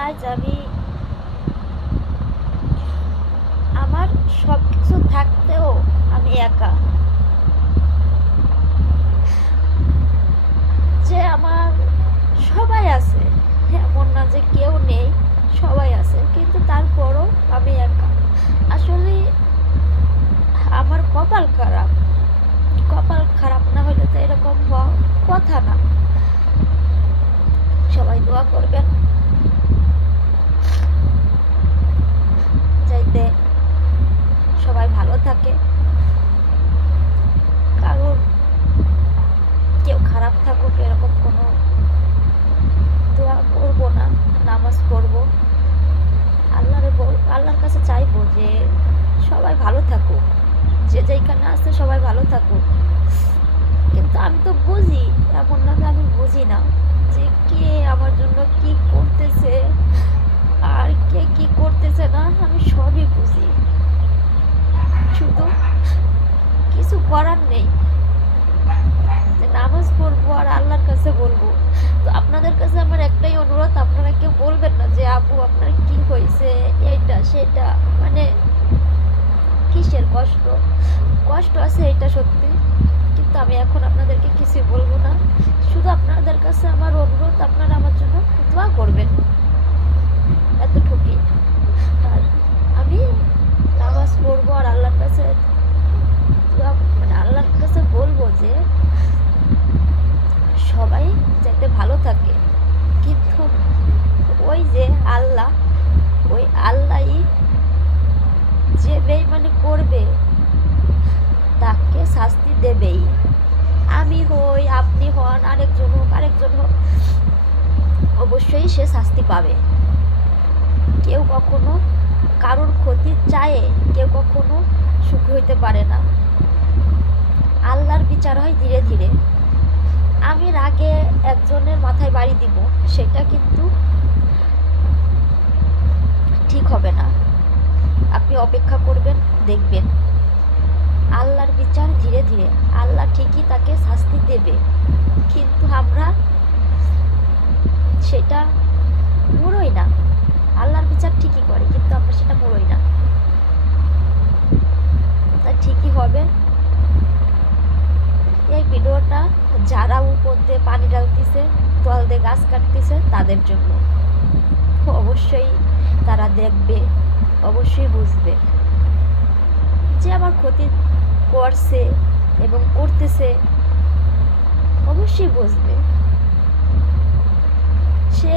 আজ আমি আমার সব কিছু থাকতেও আমি একা। যে আমার সবাই আছে, এমন না যে কেউ নেই, সবাই আছে, কিন্তু তারপরও আমি একা। আসলে আমার কপাল খারাপ। কপাল খারাপ না হলে তো এরকম হওয়ার কথা না। সবাই দোয়া করবেন যাইতে সবাই ভালো থাকে, কারণ কেউ খারাপ থাকুক এরকম কোনো দোয়া করবো না। নামাজ পড়বো, আল্লাহর কাছে চাইবো যে সবাই ভালো থাকুক, যে যেখানে আছে সবাই ভালো থাকুক। কিন্তু আমি তো বুঝি, এমন না যে আমি বুঝি না যে কে আমার জন্য কি করতেছে আর কে কি করতেছে না, আমি সবই বুঝি। শুধু কিছু করার নেই, নামাজ পড়বো আর আল্লাহর কাছে বলবো। তো আপনাদের কাছে আমার একটাই অনুরোধ, আপনারা কেউ বলবেন না যে আপু আপনার কি হয়েছে, এইটা সেটা, মানে কিসের কষ্ট। কষ্ট আছে এটা সত্যি, কিন্তু আমি এখন আপনাদেরকে কিছুই বলবো না। শুধু আপনাদের কাছে আমার অনুরোধ, আপনারা আমার জন্য দোয়া করবেন, এতটুকুই। আর আমি নামাজ পড়বো আর আল্লাহর কাছে মানে আল্লাহর কাছে বলবো যে সবাই যাতে ভালো থাকে। কিন্তু ওই যে আল্লাহ, ওই আল্লাহই যে বেঈমানি করবে তাকে শাস্তি দেবেই। আমি হই, আপনি হন, আরেকজন হোক, অবশ্যই সে শাস্তি পাবে। কেউ কখনো কারোর ক্ষতি চায়, কেউ কখনো সুখী হইতে পারে না। আল্লাহর বিচার হয় ধীরে ধীরে। আমি রাগে একজনের মাথায় বাড়ি দিব, সেটা কিন্তু ঠিক হবে না। আপনি অপেক্ষা করবেন, দেখবেন আল্লাহর বিচার ধীরে ধীরে, আল্লাহ ঠিকই তাকে শাস্তি দেবে। কিন্তু আমরা সেটা মুড়োই না। আল্লাহর বিচার ঠিকই করে, কিন্তু আমরা সেটা মুড়োই না। তা ঠিকই হবে। এই ভিডিওটা যারা উপর দিয়ে পানি ঢালতেছে, তল দিয়ে গাছ কাটতেছে, তাদের জন্য। অবশ্যই তারা দেখবে, অবশ্যই বুঝবে যে আমার ক্ষতি করছে এবং করতেছে, অবশ্যই বুঝবে। সে